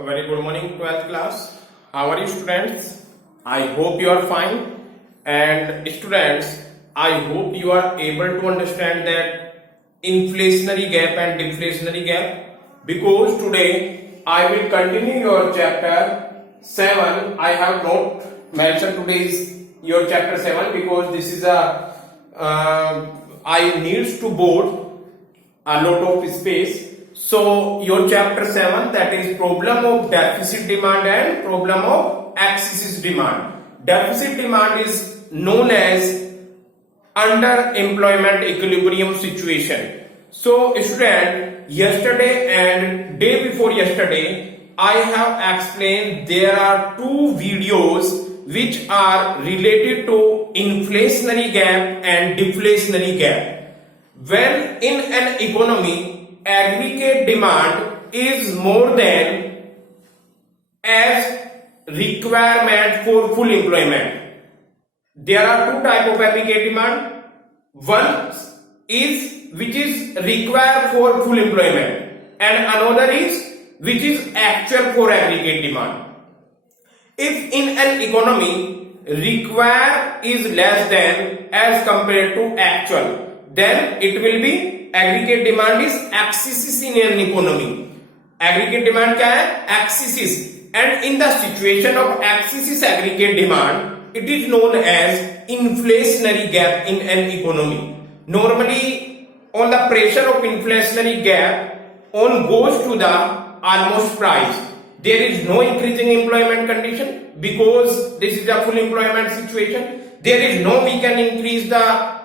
A very good morning, 12th class. How are you, students? I hope you are fine. And students, I hope you are able to understand that inflationary gap and deflationary gap, because today I will continue your chapter 7. I have not mentioned today's your chapter 7 because this is a I needs to board a lot of space. So your chapter 7, that is problem of deficit demand and problem of excess demand. Deficit demand is known as underemployment equilibrium situation. So student, yesterday and day before yesterday I have explained there are two videos which are related to inflationary gap and deflationary gap. When in an economy aggregate demand is more than as requirement for full employment, there are two type of aggregate demand. One is which is required for full employment and another is which is actual for aggregate demand. If in an economy require is less than as compared to actual, then it will be aggregate demand is excess in an economy. Aggregate demand क्या है? Excess. And in the situation of excess aggregate demand, it is known as inflationary gap in an economy. Normally, on the pressure of inflationary gap, on goes to the almost price. There is no increasing employment condition because this is a full employment situation. There is no we can increase the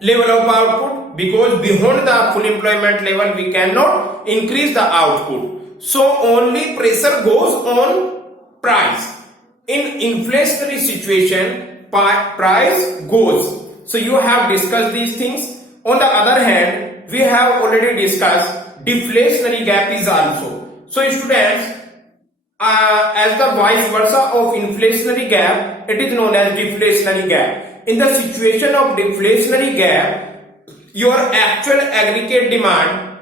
level of output because beyond the full employment level we cannot increase the output. So only pressure goes on price. In inflationary situation, price goes. So you have discussed these things. On the other hand, we have already discussed deflationary gap is also. So students, as the vice versa of inflationary gap, it is known as deflationary gap. In the situation of deflationary gap, your actual aggregate demand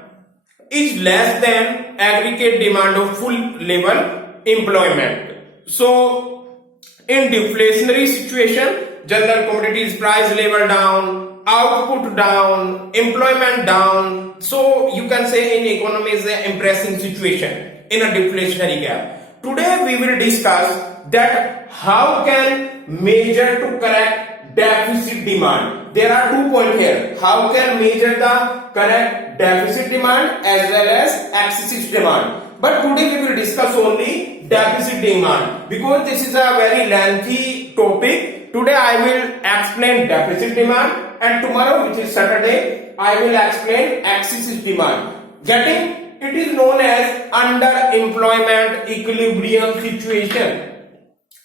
is less than aggregate demand of full level employment. So in deflationary situation, general commodities price level down, output down, employment down. So you can say in economy is an embarrassing situation in a deflationary gap. Today we will discuss that how can measure to correct deficit demand. There are 2 points here. How can measure the correct deficit demand as well as excess demand. But today we will discuss only deficit demand because this is a very lengthy topic. Today I will explain deficit demand and tomorrow, which is Saturday, I will explain excess demand. Getting? It is known as underemployment equilibrium situation.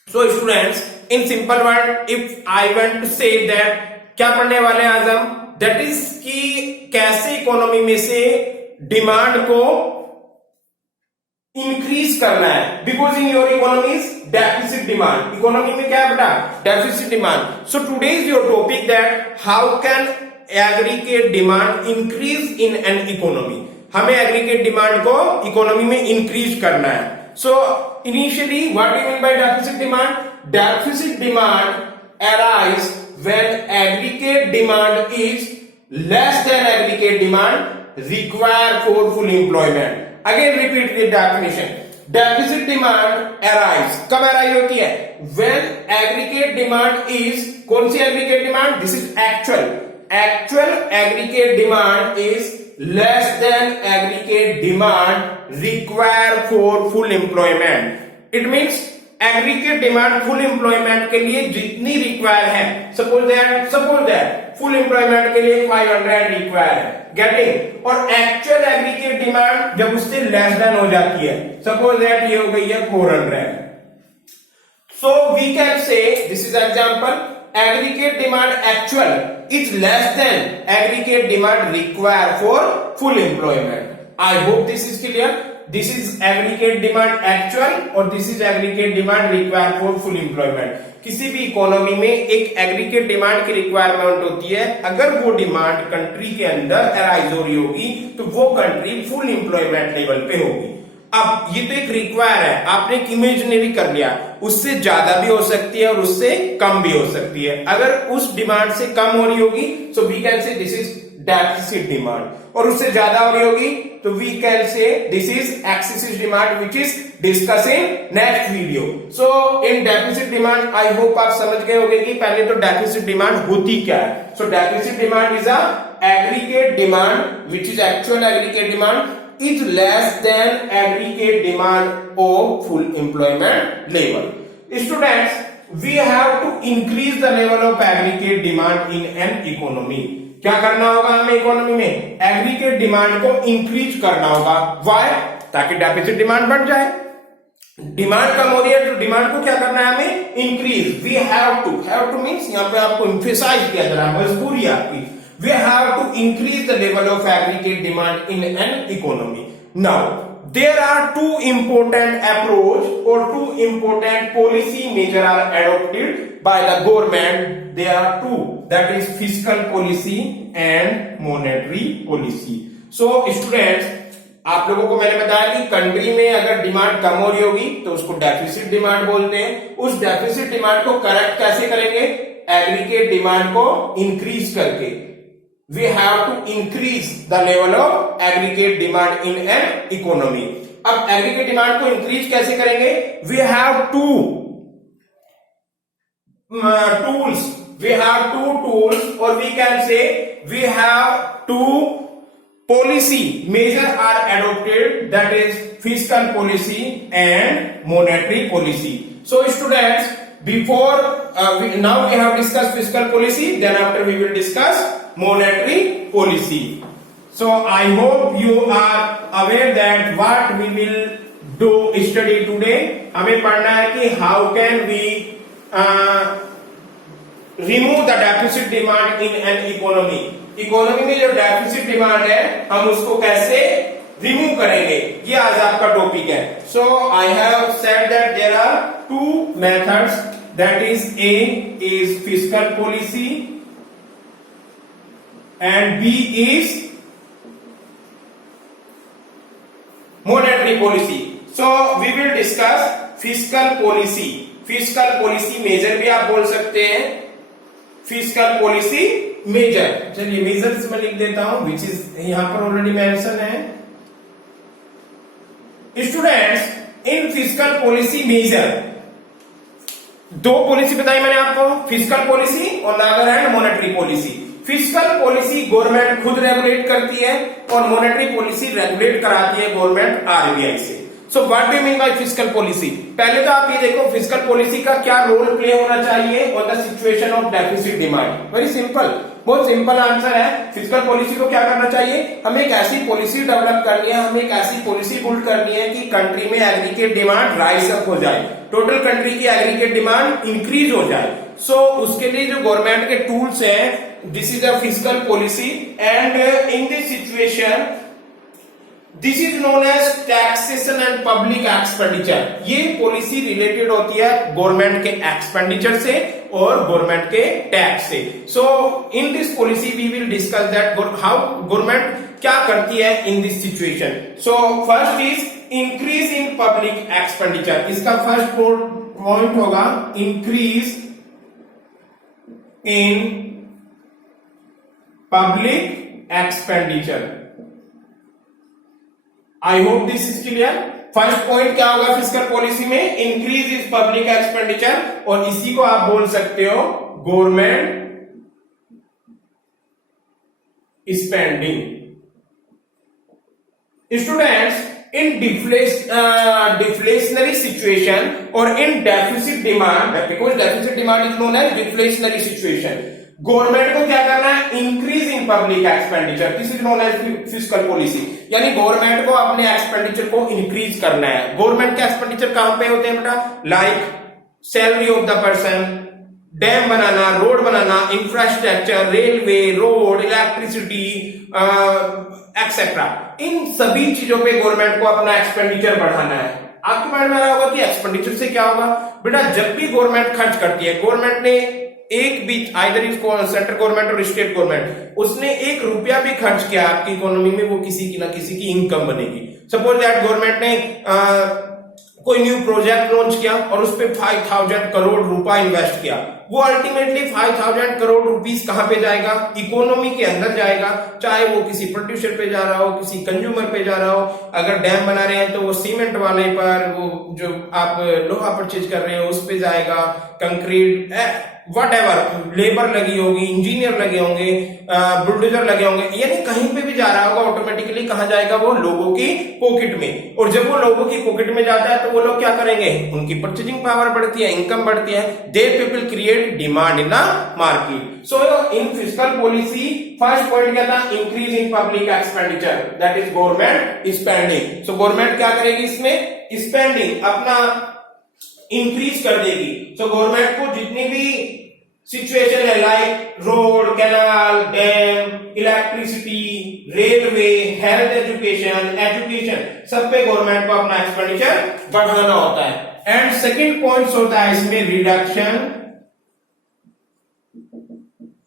So students, in simple word, if I want to say that क्या पढ़ने वाले आज हम, that is कि कैसे economy में से demand को इंक्रीज करना है, because in your economy is deficit demand. Economy में क्या है बेटा? Deficit demand. So today is your topic that how can aggregate demand increase in an economy. हमें एग्रीगेट डिमांड को इकोनॉमी में इंक्रीज करना है. So initially, what do you mean by deficit demand? Deficit demand arises when aggregate demand is less than aggregate demand required for full employment. Again, repeat the definition. Deficit demand arises. कब arise होती है? When aggregate demand is, कौन सी aggregate demand? This is actual. Actual aggregate demand is less than aggregate demand required for full employment. It means aggregate demand full employment के लिए जितनी require है, suppose that full employment के लिए 500 require है, getting, और actual aggregate demand जब उससे less than हो जाती है, suppose that ये हो गई है 400. So we can say, this is example, aggregate demand actual is less than aggregate demand required for full employment. I hope this is clear. This is aggregate demand actual और this is aggregate demand required for full employment. किसी भी economy में एक aggregate demand की requirement होती है. अगर वो डिमांड कंट्री के अंदर अराइज हो रही होगी तो वो कंट्री फुल एम्प्लॉयमेंट लेवल पे होगी. अब ये तो एक रिक्वायर है, आपने एक इमेजिनरी कर लिया, उससे ज्यादा भी हो सकती है और उससे कम भी हो सकती है। अगर उस डिमांड से कम हो रही होगी so we can say this is deficit demand, और उससे ज्यादा हो रही होगी तो we can say this is excessive demand, which is discuss in next video. So in deficit demand I hope आप समझ गए होंगे कि पहले तो डेफिसिट डिमांड होती क्या है। So deficit demand is a aggregate demand which is actual aggregate demand is less than aggregate demand of full employment level. Students, we have to increase the level of aggregate demand in an economy. क्या करना होगा हमें economy में? Aggregate demand को increase करना होगा। Why? ताकि deficit demand बढ़ जाए। डिमांड कम हो रही है तो डिमांड को क्या करना है हमें? Increase. We have to means यहाँ पे आपको इम्फेसाइज किया जा रहा है, मजबूरी आपकी। We have to increase the level of aggregate demand in an economy. Now, there are two important approach or two important policy measures are adopted by the government. There are two, that is fiscal policy and monetary policy. So, students, आप लोगों को मैंने बताया कि country में अगर demand कम हो रही होगी तो उसको डेफिसिट डिमांड बोलते हैं। उस डेफिसिट डिमांड को करेक्ट कैसे करेंगे? एग्रीगेट डिमांड को इंक्रीज करके। We have to increase the level of aggregate demand in an economy. अब aggregate demand को increase कैसे करेंगे? We have two tools. We have two tools, or we can say we have two policy measures are adopted, that is fiscal policy and monetary policy. So students, before now we have discussed fiscal policy, then after we will discuss monetary policy. So I hope you are aware that what we will do study today. हमें पढ़ना है कि how can we remove the deficit demand in an economy. Economy में जो deficit demand है हम उसको कैसे रिमूव करेंगे, ये आज आपका टॉपिक है। So I have said that there are two methods, that is A is fiscal policy and B is monetary policy. So we will discuss fiscal policy. Fiscal policy measure भी आप बोल सकते हैं, fiscal policy measure। चलिए measures में लिख देता हूं, which is यहां पर ऑलरेडी मेंशन है। स्टूडेंट्स, इन फिस्कल पॉलिसी मेजर दो पॉलिसी बताई मैंने आपको, फिस्कल पॉलिसी और other hand monetary policy. Fiscal policy government खुद रेगुलेट करती है और मॉनेटरी पॉलिसी रेगुलेट कराती है गवर्नमेंट आरबीआई से। So what do mean by fiscal policy? पहले तो आप ये देखो फिस्कल पॉलिसी का क्या रोल प्ले होना चाहिए on the situation of deficit demand. Very simple, बहुत सिंपल आंसर है। फिस्कल पॉलिसी को क्या करना चाहिए? हमें एक ऐसी पॉलिसी डेवलप करनी है, हमें एक ऐसी पॉलिसी बिल्ड करनी है कि कंट्री में एग्रीगेट डिमांड राइज अप हो जाए, टोटल कंट्री की एग्रीगेट डिमांड इंक्रीज हो जाए। सो उसके लिए जो गवर्नमेंट के टूल्स हैं, this is a fiscal policy, and in this situation this is known as taxation and public expenditure. ये पॉलिसी रिलेटेड होती है गवर्नमेंट के एक्सपेंडिचर से और गवर्नमेंट के टैक्स से। So in this policy we will discuss that how government क्या करती है in this situation. So first is increase in public expenditure. इसका फर्स्ट पॉइंट होगा increase in public expenditure. I hope this is clear. First point क्या होगा fiscal policy में? Increase is public expenditure, और इसी को आप बोल सकते हो government spending. Students, in deflationary situation or in deficit demand, because deficit demand is known as deflationary situation, government को क्या करना है? Increase in public expenditure, this is known as fiscal policy. यानी गवर्नमेंट को अपने एक्सपेंडिचर को increase करना है। गवर्नमेंट के एक्सपेंडिचर कहां पे होते हैं बेटा? Like salary of the person, dam बनाना, रोड बनाना, infrastructure, railway, road, electricity etcetera. इन सभी चीजों पे गवर्नमेंट को अपना एक्सपेंडिचर बढ़ाना है। आपके माइंड में आ रहा होगा कि एक्सपेंडिचर से क्या होगा? बेटा जब भी गवर्नमेंट खर्च करती है, गवर्नमेंट ने एक भी आइदर इज सेंट्रल गवर्नमेंट और स्टेट गवर्नमेंट, उसने 1 रुपया भी खर्च किया आपकी इकोनॉमी में, वो किसी की ना किसी की इनकम बनेगी। सपोज दैट गवर्नमेंट ने कोई न्यू प्रोजेक्ट लॉन्च किया और उस पर 5000 करोड़ रुपए इन्वेस्ट किया, वो अल्टीमेटली 5000 करोड़ रुपीस कहां पे जाएगा? इकोनॉमी के अंदर जाएगा, चाहे वो किसी प्रोड्यूसर पे जा रहा हो, किसी कंज्यूमर पे जा रहा हो। अगर डैम बना रहे हैं तो वो सीमेंट वाले पर, वो जो आप लोहा परचेज कर रहे हो उस पे जाएगा, कंक्रीट व्हाटएवर, लेबर लगी होगी, इंजीनियर लगे होंगे, बुलडोजर लगे होंगे, यानी कहीं पे भी जा रहा होगा, ऑटोमेटिकली कहां जाएगा? वो लोगों की पॉकेट में। और जब वो लोगों की पॉकेट में जाता है तो वो लोग क्या करेंगे? उनकी परचेजिंग पावर बढ़ती है, इनकम बढ़ती है, they people create demand in the market. So in fiscal policy first point क्या था? Increase in public expenditure, that is government spending. So government क्या करेगी? इसमें स्पेंडिंग अपना इंक्रीज कर देगी। सो गवर्नमेंट को जितनी भी सिचुएशन है, like road, canal, dam, electricity, railway, health, education, सब पे गवर्नमेंट को अपना एक्सपेंडिचर बढ़ाना होता है। एंड सेकंड पॉइंट होता है इसमें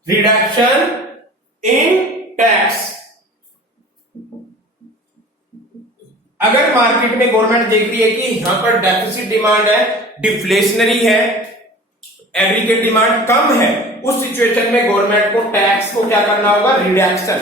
रिडक्शन इन टैक्स। अगर मार्केट में गवर्नमेंट देख रही है कि यहां पर डेफिसिट डिमांड है, डिफ्लेशनरी है, एग्रीगेट डिमांड कम है, उस सिचुएशन में गवर्नमेंट को टैक्स को क्या करना होगा? रिडक्शन।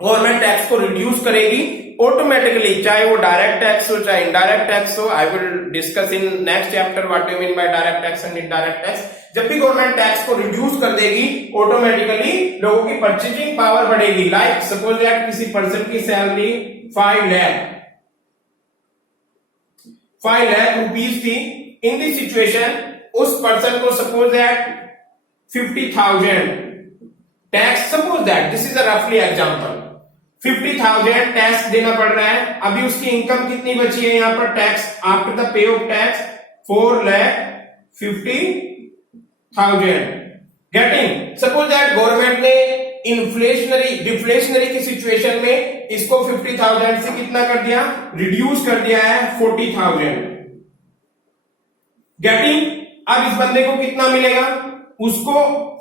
गवर्नमेंट टैक्स को रिड्यूस करेगी ऑटोमेटिकली, चाहे वो डायरेक्ट टैक्स हो चाहे इनडायरेक्ट टैक्स हो। आई will discuss in next chapter what you mean by direct tax and indirect tax. जब भी गवर्नमेंट टैक्स को रिड्यूस कर देगी, ऑटोमेटिकली लोगों की परचेजिंग पावर बढ़ेगी। लाइक सपोज दैट किसी पर्सन की सैलरी 5 लाख रुपीज थी। इन दिस सिचुएशन उस पर्सन को suppose that 50,000 tax, suppose that this is a रफली एग्जांपल, 50,000 टैक्स देना पड़ रहा है। अभी उसकी इनकम कितनी बची है? यहां पर tax after the pay of tax 4,50,000 getting. Suppose that government ने डिफ्लेशनरी की सिचुएशन में इसको 50,000 से कितना कर दिया? रिड्यूस कर दिया है 40,000 गेटिंग। अब इस बंदे को कितना मिलेगा? उसको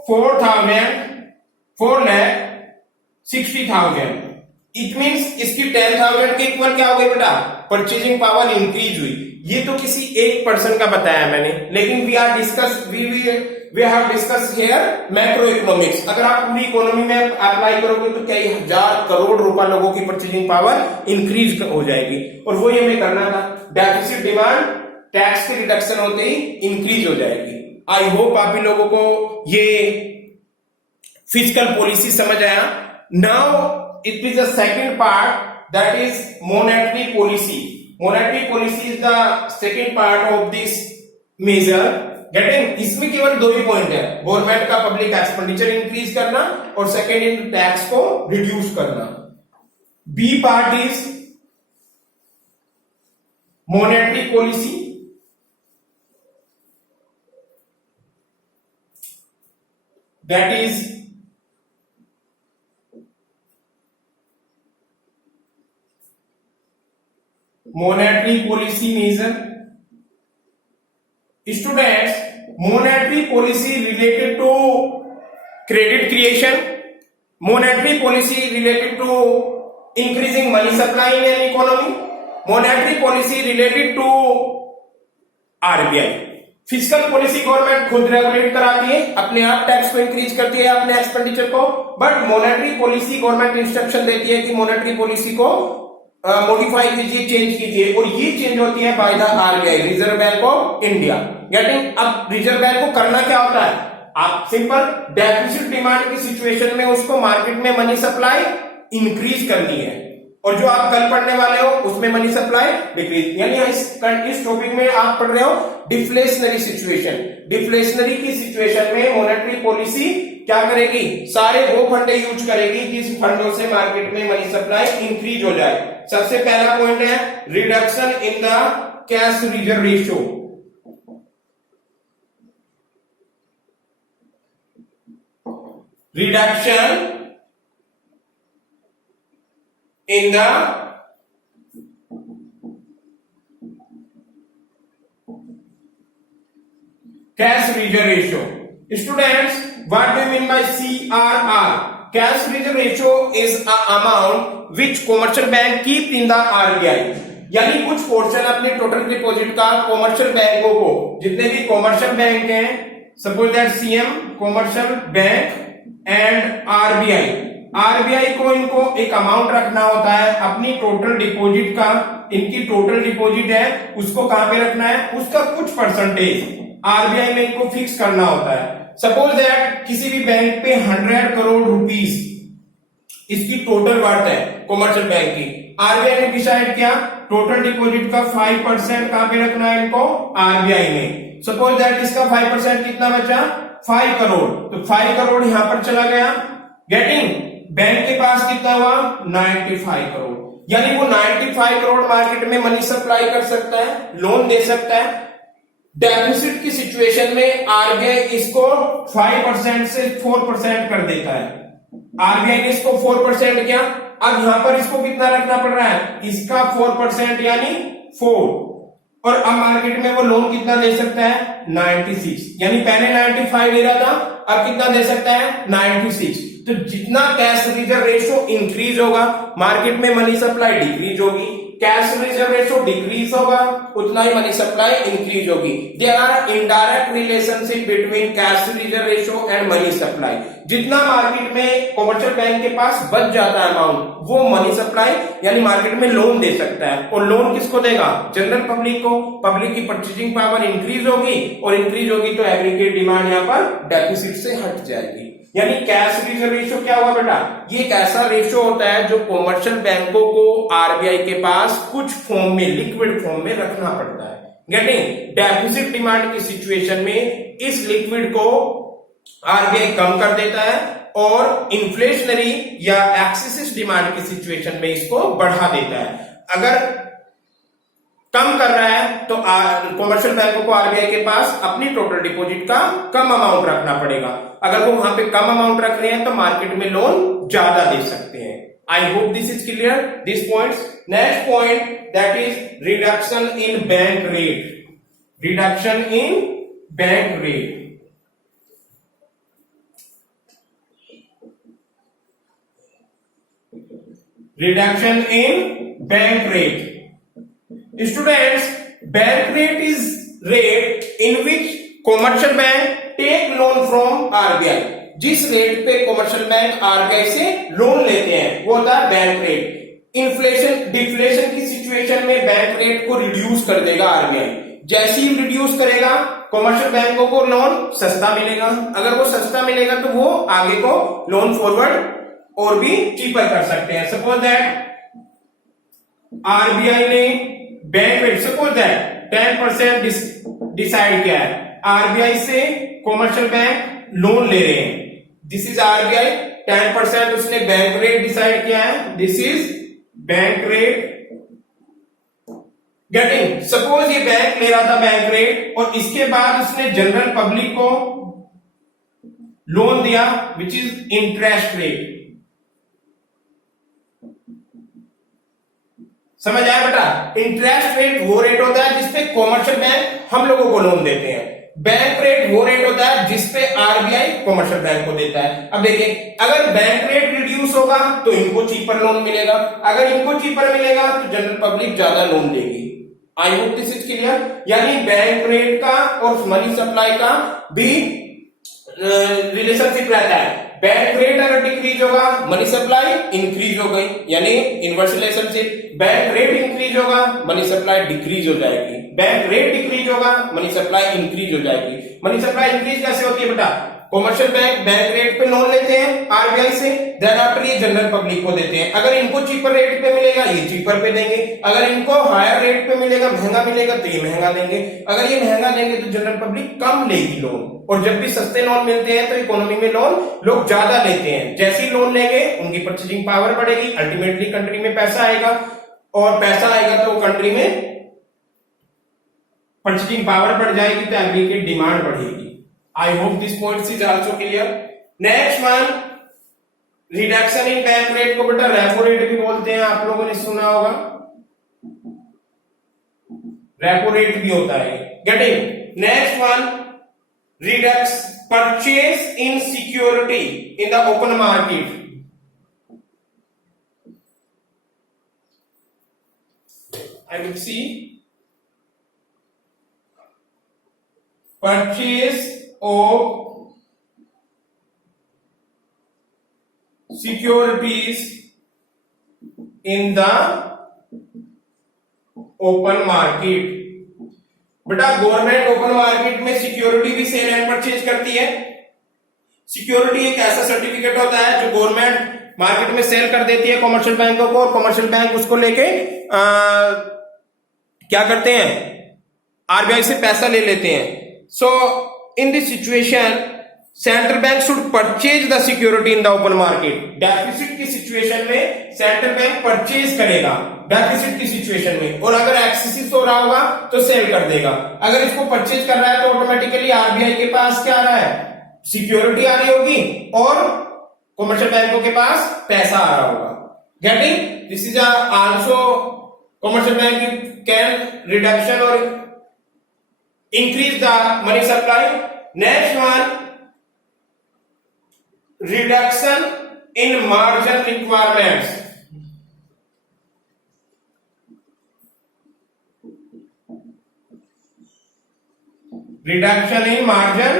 4,60,000। इट मींस इसकी 10,000 के इक्वल क्या हो गई बेटा? परचेजिंग पावर इंक्रीज हुई। ये तो किसी एक पर्सन का बताया मैंने, लेकिन we have discuss here macro economics. अगर आप पूरी इकोनॉमी में अप्लाई करोगे तो कई हजार करोड़ रुपए लोगों की परचेजिंग पावर इंक्रीज हो जाएगी। और वो ये हमें करना था, डेफिसिट डिमांड टैक्स की रिडक्शन होते ही इंक्रीज हो जाएगी। आई होप आप ही लोगों को ये फिस्कल पॉलिसी समझ आया। Now it is the second part, that is monetary policy. Monetary policy is the second part of this major getting. इसमें केवल 2 ही पॉइंट है, गवर्नमेंट का पब्लिक एक्सपेंडिचर इंक्रीज करना और सेकंड इन टैक्स को रिड्यूस करना। B part is monetary policy, that is monetary policy measure. Students, monetary policy related to credit creation, monetary policy related to increasing money supply in an economy, monetary policy related to RBI। Physical policy government खुद regulate कराती है, अपने आप tax को increase करती है अपने expenditure को, but monetary policy government instruction देती है कि मॉनेटरी पॉलिसी को मॉडिफाई कीजिए, चेंज कीजिए, और ये चेंज होती है bye the RBI, reserve bank of India getting. अब रिजर्व बैंक को करना क्या होता है? आप सिंपल डेफिसिट डिमांड की सिचुएशन में उसको मार्केट में मनी सप्लाई इंक्रीज करनी है, और जो आप कल पढ़ने वाले हो उसमें मनी सप्लाई डिक्रीज। यानी इस टॉपिक में आप पढ़ रहे हो डिफ्लेशनरी सिचुएशन। डिफ्लेशनरी की सिचुएशन में मॉनेटरी पॉलिसी क्या करेगी? सारे वो फंडे यूज करेगी जिस फंडों से मार्केट में मनी सप्लाई इंक्रीज हो जाए। सबसे पहला पॉइंट है reduction in the cash reserve ratio. Reduction in the cash reserve ratio। Students, what do you mean by CRR? Cash reserve ratio is a amount which commercial bank keep in the RBI. यानी कुछ portion अपने total deposit का commercial बैंकों को, जितने भी commercial bank हैं, suppose that CM, commercial bank and RBI को इनको एक अमाउंट रखना होता है अपनी टोटल डिपॉजिट का। इनकी टोटल डिपॉजिट है उसको कहां पे रखना है, उसका कुछ परसेंटेज आरबीआई में इनको फिक्स करना होता है। सपोज दैट किसी भी बैंक पे 100 करोड़ रुपीस इसकी टोटल वर्थ है कॉमर्शियल बैंक की। आरबीआई ने डिसाइड किया टोटल डिपॉजिट का 5% कहां पे रखना है इनको, आरबीआई में। सपोज दैट इसका 5% कितना बचा, 5 करोड़, तो 5 करोड़ यहां पर चला गया। गेटिंग, बैंक के पास कितना हुआ, 95 करोड़। यानी वो 95 करोड़ मार्केट में मनी सप्लाई कर सकता है, लोन दे सकता है। डेफिसिट की सिचुएशन में आरबीआई इसको 5% से 4% कर देता है। आरबीआई ने इसको 4% किया, अब यहां पर इसको कितना रखना पड़ रहा है, इसका 4% यानी 4, और अब मार्केट में वो लोन कितना दे सकता है, 96। यानी पहले 95 दे रहा था, अब कितना दे सकता है, 96। तो जितना कैश रिजर्व रेशो इंक्रीज होगा मार्केट में मनी सप्लाई डिक्रीज होगी, कैश रिजर्व रेशो डिक्रीज होगा उतना ही मनी सप्लाई इंक्रीज होगी। There are indirect relationship between cash reserve ratio and money supply. जितना मार्केट में कॉमर्शियल बैंक के पास बच जाता है अमाउंट, वो मनी सप्लाई यानी मार्केट में लोन दे सकता है। और लोन किसको देगा, जनरल पब्लिक को। पब्लिक की परचेजिंग पावर इंक्रीज होगी, और इंक्रीज होगी तो एग्रीगेट डिमांड यहां पर डेफिसिट से हट जाएगी। यानी कैश रिजर्व रेशो क्या हुआ बेटा, ये एक ऐसा रेशो होता है जो कॉमर्शियल बैंकों को आरबीआई के पास कुछ फॉर्म में, लिक्विड फॉर्म में रखना पड़ता है। गेटिंग, डेफिसिट डिमांड की सिचुएशन में इस लिक्विड को आरबीआई कम कर देता है, और इन्फ्लेशनरी या एक्सेसिव डिमांड की सिचुएशन में इसको बढ़ा देता है। अगर कम कर रहा है तो कॉमर्शियल बैंकों को आरबीआई के पास अपनी टोटल डिपॉजिट का कम अमाउंट रखना पड़ेगा। अगर वो वहां पे कम अमाउंट रख रहे हैं तो मार्केट में लोन ज्यादा दे सकते हैं। आई hope this is clear, this points. Next point that is reduction in bank rate. Reduction in bank rate. Reduction in bank rate. Students, bank rate is rate in which commercial bank take loan from RBI. जिस rate पे commercial bank RBI से loan लेते हैं वो होता है bank rate. Inflation deflation की situation में बैंक रेट को रिड्यूस कर देगा आरबीआई। जैसे ही रिड्यूस करेगा कॉमर्शियल बैंकों को लोन सस्ता मिलेगा। अगर वो सस्ता मिलेगा तो वो आगे को लोन फॉरवर्ड और भी चीपर कर सकते हैं। सपोज दैट आरबीआई ने bank rate, suppose that 10% decide किया है, आरबीआई से कॉमर्शियल बैंक लोन ले रहे हैं। दिस इज आरबीआई, 10% उसने बैंक रेट डिसाइड किया है, this is bank rate. Getting, suppose ये बैंक ले रहा था बैंक रेट, और इसके बाद उसने जनरल पब्लिक को लोन दिया विच इज इंटरेस्ट रेट। समझ आया बेटा, इंटरेस्ट रेट वो रेट होता है जिसपे कॉमर्शियल बैंक हम लोगों को लोन देते हैं। बैंक रेट वो रेट होता है जिसपे आरबीआई कॉमर्शियल बैंक को देता है। अब देखिए, अगर बैंक रेट रिड्यूस होगा तो इनको चीपर लोन मिलेगा, अगर इनको चीपर मिलेगा तो जनरल पब्लिक ज्यादा लोन देगी। आई होप दिस इज क्लियर। यानी बैंक रेट का और मनी सप्लाई का भी रिलेशनशिप रहता है। बैंक रेट अगर डिक्रीज होगा मनी सप्लाई इंक्रीज हो गई, यानी inverse relationship. Bank rate increase होगा मनी सप्लाई डिक्रीज हो जाएगी, बैंक रेट डिक्रीज होगा मनी सप्लाई इंक्रीज हो जाएगी। मनी सप्लाई इंक्रीज कैसे होती है बेटा, कॉमर्शियल बैंक बैंक रेट पे लोन लेते हैं आरबीआई से, देन आफ्टर ये जनरल पब्लिक को देते हैं। अगर इनको चीपर रेट पे मिलेगा ये चीपर पे देंगे, अगर इनको हायर रेट पे मिलेगा, महंगा मिलेगा तो ये महंगा देंगे। अगर ये महंगा देंगे तो जनरल पब्लिक कम लेगी लोन, और जब भी सस्ते लोन मिलते हैं तो इकोनॉमी में लोन लोग ज्यादा लेते हैं। जैसे ही लोन लेंगे उनकी परचेजिंग पावर बढ़ेगी, अल्टीमेटली कंट्री में पैसा आएगा, और पैसा आएगा तो कंट्री में परचेजिंग पावर बढ़ जाएगी तो एग्रीगेट डिमांड बढ़ेगी। आई hope this point is also clear. Next one, reduction in bank rate को बेटा रेपो रेट भी बोलते हैं, आप लोगों ने सुना होगा, रेपो रेट भी होता है। Getting, next one, reduce purchase in security in the open market. I will see purchase of securities in the open market. बेटा गवर्नमेंट ओपन मार्केट में सिक्योरिटी भी सेल एंड परचेज करती है। सिक्योरिटी एक ऐसा सर्टिफिकेट होता है जो गवर्नमेंट मार्केट में सेल कर देती है कमर्शियल बैंकों को, और कमर्शियल बैंक उसको लेके क्या करते हैं, आरबीआई से पैसा ले लेते हैं। So in this situation central bank should purchase the security in the open market. Deficit की सिचुएशन में सेंट्रल बैंक परचेज करेगा डेफिसिट की सिचुएशन में, और अगर एक्सेसिव हो रहा होगा तो सेल कर देगा। अगर इसको परचेज कर रहा है तो ऑटोमेटिकली आरबीआई के पास क्या आ रहा है, सिक्योरिटी आ रही होगी, और कमर्शियल बैंकों के पास पैसा आ रहा होगा। Getting this is also commercial bank can reduction और increase the money supply. Next one, reduction in margin requirements. Reduction in margin.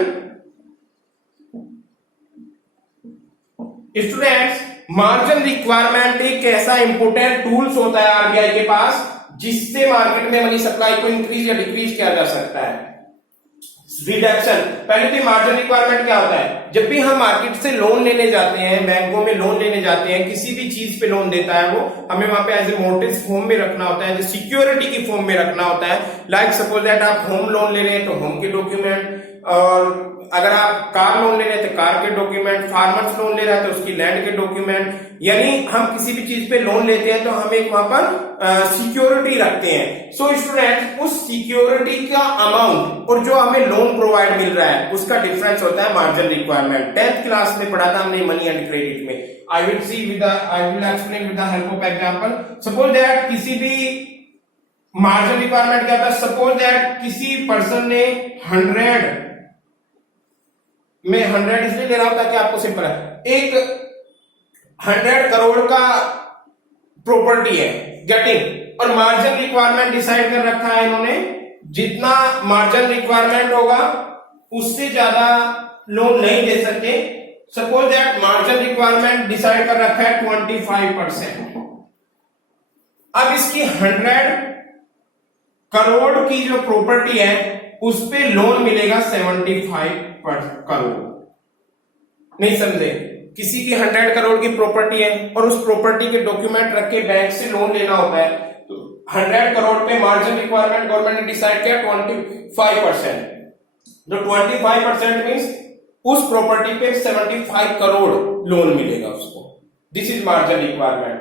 Students, margin requirement एक ऐसा इंपोर्टेंट टूल्स होता है आरबीआई के पास जिससे मार्केट में मनी सप्लाई को इंक्रीज या डिक्रीज किया जा सकता है। रिडक्शन, पहले तो मार्जिन रिक्वायरमेंट क्या होता है, जब भी हम मार्केट से लोन लेने जाते हैं, बैंकों में लोन लेने जाते हैं, किसी भी चीज पे लोन देता है वो हमें वहां पे एज ए मोर्टगेज फॉर्म में रखना होता है, सिक्योरिटी की फॉर्म में रखना होता है। लाइक सपोज दैट आप होम लोन ले रहे हैं तो होम के डॉक्यूमेंट, और अगर आप कार लोन ले रहे हैं तो कार के डॉक्यूमेंट, फार्मर्स लोन ले रहा है तो उसकी लैंड के डॉक्यूमेंट, यानी हम किसी भी चीज पे लोन लेते हैं तो हम एक वहां पर सिक्योरिटी रखते हैं। सो स्टूडेंट, उस सिक्योरिटी का अमाउंट और जो हमें लोन प्रोवाइड मिल रहा है उसका डिफरेंस होता है मार्जिन रिक्वायरमेंट। 10th क्लास में पढ़ा था हमने मनी एंड क्रेडिट में। I will explain with the help of example. Suppose that किसी भी मार्जिन रिक्वायरमेंट क्या होता है, सपोज दैट किसी पर्सन ने 100 में 100 इसलिए ले रहा हूं ताकि आपको सिंपल है, एक 100 करोड़ का प्रॉपर्टी है गेटिंग, और मार्जिन रिक्वायरमेंट डिसाइड कर रखा है इन्होंने, जितना मार्जिन रिक्वायरमेंट होगा उससे ज्यादा लोन नहीं दे सकते। Suppose that margin requirement decide कर रखा है 25%। अब इसकी 100 करोड़ की जो प्रॉपर्टी है उस पे लोन मिलेगा 75 करोड़। नहीं समझे, किसी की 100 करोड़ की प्रॉपर्टी है और उस प्रॉपर्टी के डॉक्यूमेंट रख के बैंक से लोन लेना होता है, तो 100 करोड़ पे मार्जिन रिक्वायरमेंट गवर्नमेंट ने डिसाइड किया 25%। जो 25% मींस उस प्रॉपर्टी पे 75 करोड़ लोन मिलेगा उसको। This is margin requirement.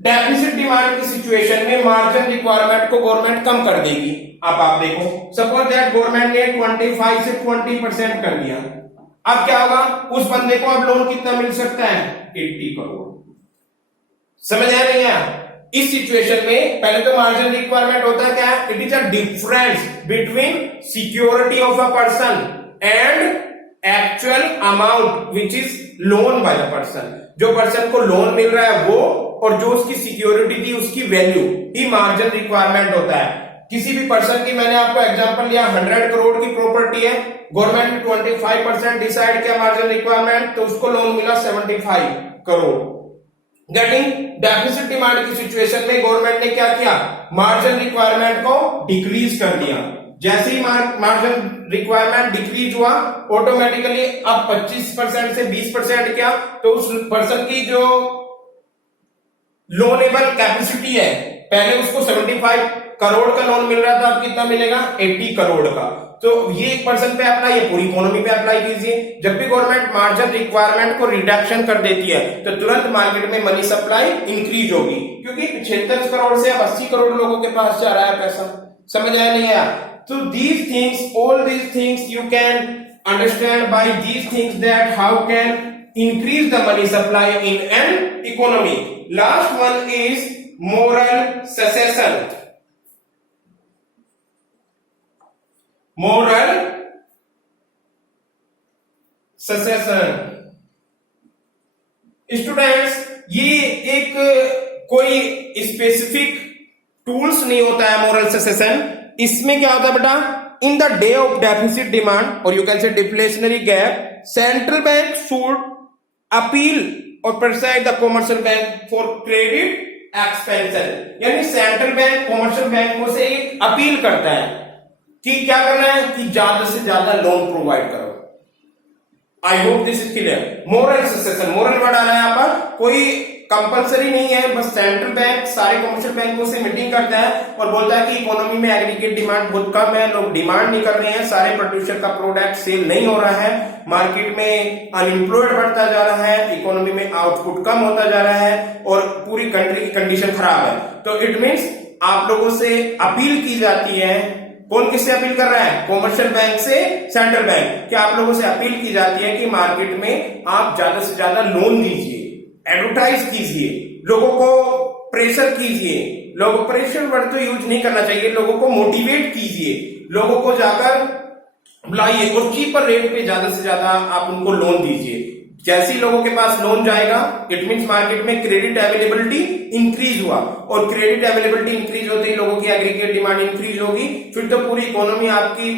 Deficit demand की सिचुएशन में मार्जिन रिक्वायरमेंट को गवर्नमेंट कम कर देगी। अब आप देखो, सपोज दैट गवर्नमेंट ने 25 से 20% कर दिया, अब क्या होगा, उस बंदे को अब लोन कितना मिल सकता है, 80 करोड़। समझ आ रही है? इस सिचुएशन में पहले तो मार्जिन रिक्वायरमेंट होता है क्या, it is a difference between security of a person and actual amount which is loan by the person. जो पर्सन को लोन मिल रहा है वो, और जो उसकी सिक्योरिटी थी उसकी वैल्यू ही मार्जिन रिक्वायरमेंट होता है। किसी भी पर्सन की, मैंने आपको एग्जांपल लिया, 100 करोड़ की प्रॉपर्टी है, गवर्नमेंट ने 25% डिसाइड किया मार्जिन रिक्वायरमेंट, तो उसको लोन मिला 75 करोड़। गेटिंग डेफिसिट डिमांड की सिचुएशन में गवर्नमेंट ने क्या किया, मार्जिन रिक्वायरमेंट को डिक्रीज कर दिया। जैसे ही मार्जिन रिक्वायरमेंट डिक्रीज हुआ, ऑटोमेटिकली अब 25% से 20% किया, तो उस पर्सन की जो लोनेबल कैपेसिटी है, पहले उसको 75 करोड़ का लोन मिल रहा था, अब कितना मिलेगा, 80 करोड़ का। तो ये एक पर्सन पे अप्लाई है, पूरी इकोनॉमी पे अप्लाई कीजिए। जब भी गवर्नमेंट मार्जिन रिक्वायरमेंट को रिडक्शन कर देती है तो तुरंत मार्केट में मनी सप्लाई इंक्रीज होगी, क्योंकि 76 करोड़ से अब 80 करोड़ लोगों के पास जा रहा है पैसा। समझ आया नहीं आया? तो these things, all these things you can understand by these things that how can increase the money supply in an economy. Last one is moral succession. Moral cessation. Students, ये एक कोई स्पेसिफिक टूल्स नहीं होता है moral cessation. इसमें क्या होता है बेटा, in the day of deficit demand और you can say deflationary gap, central bank should appeal और persuade the commercial bank for credit expansion. यानी सेंट्रल बैंक कॉमर्शियल बैंकों से एक अपील करता है कि क्या करना है, कि ज्यादा से ज्यादा लोन प्रोवाइड करो। I hope this is clear. Moral suasion, moral word आ रहा है यहाँ पर, कोई कंपलसरी नहीं है, बस सेंट्रल बैंक सारे कमर्शियल बैंकों से मीटिंग करता है और बोलता है कि इकोनॉमी में एग्रीगेट डिमांड बहुत कम है, लोग डिमांड नहीं कर रहे हैं, सारे प्रोड्यूसर का प्रोडक्ट सेल नहीं हो रहा है, मार्केट में अनएम्प्लॉयड बढ़ता जा रहा है, इकोनॉमी में आउटपुट कम होता जा रहा है और पूरी कंट्री की कंडीशन खराब है। तो इट मीन्स आप लोगों से अपील की जाती है, कौन किससे अपील कर रहा है, कॉमर्शियल बैंक से सेंट्रल बैंक, कि आप लोगों से अपील की जाती है कि मार्केट में आप ज्यादा से ज्यादा लोन दीजिए, एडवर्टाइज कीजिए, लोगों को प्रेशर कीजिए, लोगों प्रेशर वर्ड तो यूज नहीं करना चाहिए, लोगों को मोटिवेट कीजिए, लोगों को जाकर बुलाइए और चीपर रेट पे ज्यादा से ज्यादा आप उनको लोन दीजिए। जैसे ही लोगों के पास लोन जाएगा, इट मींस मार्केट में क्रेडिट अवेलेबिलिटी इंक्रीज हुआ और क्रेडिट अवेलेबिलिटी इंक्रीज होते ही लोगों की एग्रीगेट डिमांड इंक्रीज होगी, फिर तो पूरी इकोनॉमी आपकी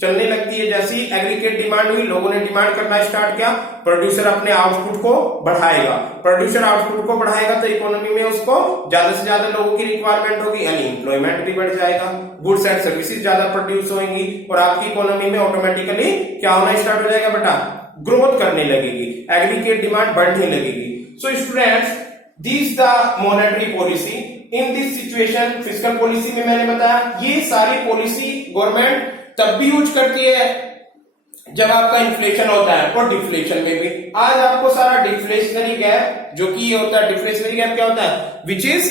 चलने लगती है। जैसे ही एग्रीगेट डिमांड हुई, लोगों ने डिमांड करना स्टार्ट किया, प्रोड्यूसर अपने आउटपुट को बढ़ाएगा, प्रोड्यूसर आउटपुट को बढ़ाएगा तो इकोनॉमी में उसको ज्यादा से ज्यादा लोगों की रिक्वायरमेंट होगी, यानी एम्प्लॉयमेंट भी बढ़ जाएगा, गुड्स एंड सर्विसेज ज्यादा प्रोड्यूस होंगी और आपकी इकोनॉमी में ऑटोमेटिकली क्या होना स्टार्ट हो जाएगा बेटा, ग्रोथ करने लगेगी, एग्रीगेट डिमांड बढ़ने लगेगी। So students, this the monetary policy. In this situation fiscal policy में मैंने बताया ये सारी पॉलिसी गवर्नमेंट तब भी यूज करती है जब आपका इन्फ्लेशन होता है और डिफ्लेशन में भी। आज आपको सारा डिफ्लेशनरी गैप, जो कि ये होता है, डिफ्लेशनरी गैप क्या होता है, which is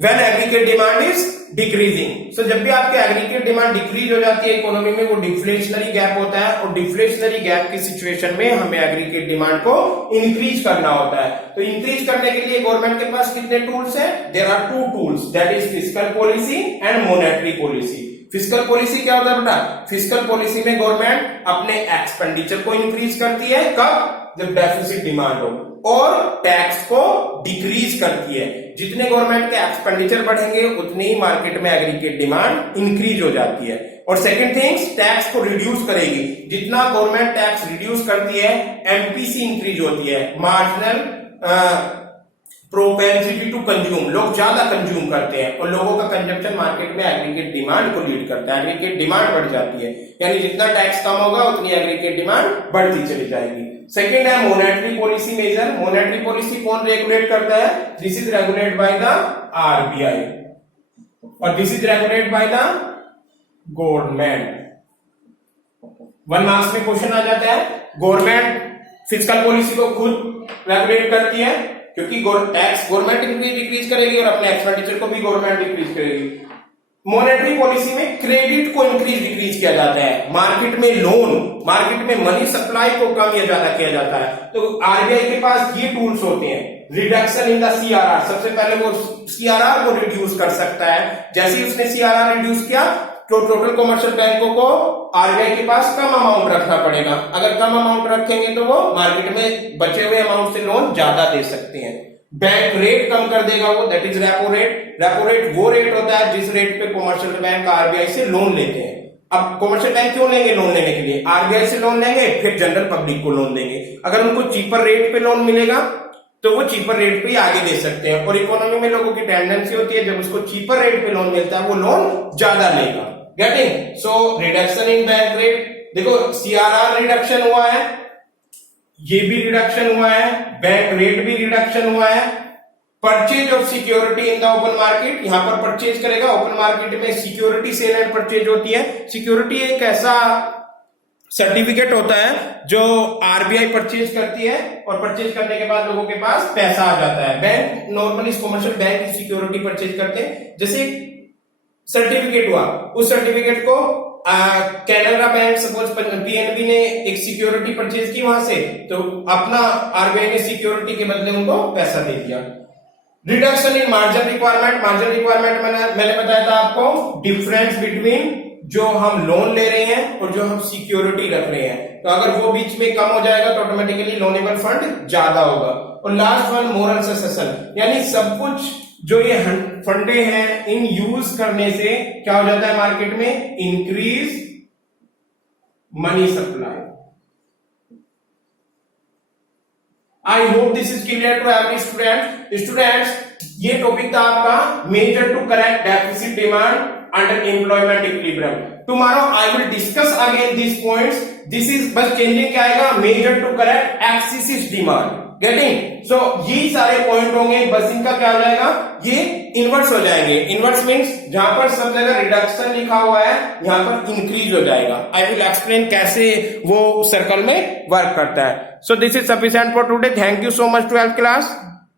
when aggregate demand is decreasing. So जब भी आपके एग्रीगेट डिमांड डिक्रीज हो जाती है इकोनॉमी में, वो डिफ्लेशनरी गैप होता है और डिफ्लेशनरी गैप की सिचुएशन में हमें एग्रीगेट डिमांड को इंक्रीज करना होता है। तो इंक्रीज करने के लिए गवर्नमेंट के पास कितने टूल्स हैं, there are two tools, that is fiscal policy and monetary policy. Fiscal policy क्या होता है बेटा, फिस्कल पॉलिसी में गवर्नमेंट अपने एक्सपेंडिचर को इंक्रीज करती है, कब, जब डेफिसिट डिमांड हो, और टैक्स को डिक्रीज करती है। जितने गवर्नमेंट के एक्सपेंडिचर बढ़ेंगे उतनी ही मार्केट में एग्रीगेट डिमांड इंक्रीज हो जाती है। और सेकंड थिंग्स, टैक्स को रिड्यूस करेगी, जितना गवर्नमेंट टैक्स रिड्यूस करती है एमपीसी इंक्रीज होती है, मार्जिनल प्रोपेंसिटी टू कंज्यूम, लोग ज्यादा कंज्यूम करते हैं और लोगों का कंजप्शन मार्केट में एग्रीगेट डिमांड को लीड करता है, एग्रीगेट डिमांड बढ़ जाती है, यानी जितना टैक्स कम होगा उतनी एग्रीगेट डिमांड बढ़ती चली जाएगी। सेकंड है monetary policy measure. Monetary policy कौन रेगुलेट करता है, this is regulated by the RBI और this is regulated by the government. 1 marks में क्वेश्चन आ जाता है, गवर्नमेंट फिस्कल पॉलिसी को खुद रेगुलेट करती है क्योंकि टैक्स गवर्नमेंट डिक्रीज करेगी और अपने एक्सपेंडिचर को भी गवर्नमेंट डिक्रीज करेगी। मॉनेटरी पॉलिसी में क्रेडिट को इंक्रीज डिक्रीज किया जाता है, मार्केट में लोन, मार्केट में मनी सप्लाई को कम या ज्यादा किया जाता है। तो आरबीआई के पास ये टूल्स होते हैं, रिडक्शन इन द सीआरआर, सबसे पहले वो सीआरआर को रिड्यूस कर सकता है। जैसे ही उसने सीआरआर रिड्यूस किया तो टोटल कमर्शियल बैंकों को आरबीआई के पास कम अमाउंट रखना पड़ेगा, अगर कम अमाउंट रखेंगे तो वो मार्केट में बचे हुए अमाउंट से लोन ज्यादा दे सकते हैं। बैंक रेट कम कर देगा वो, that is repo rate. Repo rate वो रेट होता है जिस रेट पे कमर्शियल बैंक आरबीआई से लोन लेते हैं। अब कमर्शियल बैंक क्यों लेंगे लोन लेने के लिए, आरबीआई से लोन लेंगे फिर जनरल पब्लिक को लोन देंगे, अगर उनको चीपर रेट पे लोन मिलेगा तो वो चीपर रेट पे आगे दे सकते हैं। और इकोनॉमी में लोगों की टेंडेंसी होती है जब उसको चीपर रेट पे लोन मिलता है वो लोन ज्यादा लेगा। Getting, so reduction in bank rate, देखो सीआरआर रिडक्शन हुआ है, ये भी रिडक्शन हुआ है, बैंक रेट भी रिडक्शन हुआ है। Purchase of security in the open market, यहां पर परचेज करेगा, ओपन मार्केट में सिक्योरिटी सेल एंड परचेज होती है। सिक्योरिटी एक ऐसा सर्टिफिकेट होता है जो आरबीआई परचेज करती है और परचेज करने के बाद लोगों के पास पैसा आ जाता है। बैंक नॉर्मली कमर्शियल बैंक की सिक्योरिटी परचेज करते हैं, जैसे सर्टिफिकेट हुआ, उस सर्टिफिकेट को कैनरा बैंक सपोज पीएनबी ने एक सिक्योरिटी परचेज की वहां से, तो अपना आरबीआई ने सिक्योरिटी के बदले उनको पैसा दे दिया। Reduction in margin requirement, margin requirement मैंने बताया था आपको, डिफरेंस बिटवीन जो हम लोन ले रहे हैं और जो हम सिक्योरिटी रख रहे हैं। तो अगर वो बीच में कम हो जाएगा तो ऑटोमेटिकली लोनेबल फंड ज्यादा होगा। और लास्ट वन मोरल ससेशन, यानी सब कुछ जो ये फंडे हैं इन यूज करने से क्या हो जाता है मार्केट में, increase money supply. I hope this is clear to every student. Students, ये टॉपिक था आपका measure to correct deficit demand under employment equilibrium. Tomorrow I will discuss again this points. This is बस changing क्या आएगा, measure to correct excessive demand. Getting? So ये सारे point होंगे, बस इनका क्या हो जाएगा, ये इनवर्स हो जाएंगे। इनवर्स मीन्स जहां पर सब जगह रिडक्शन लिखा हुआ है यहां पर इंक्रीज हो जाएगा। आई विल एक्सप्लेन कैसे वो सर्कल में वर्क करता है। So this is sufficient for today. Thank you so much to help class.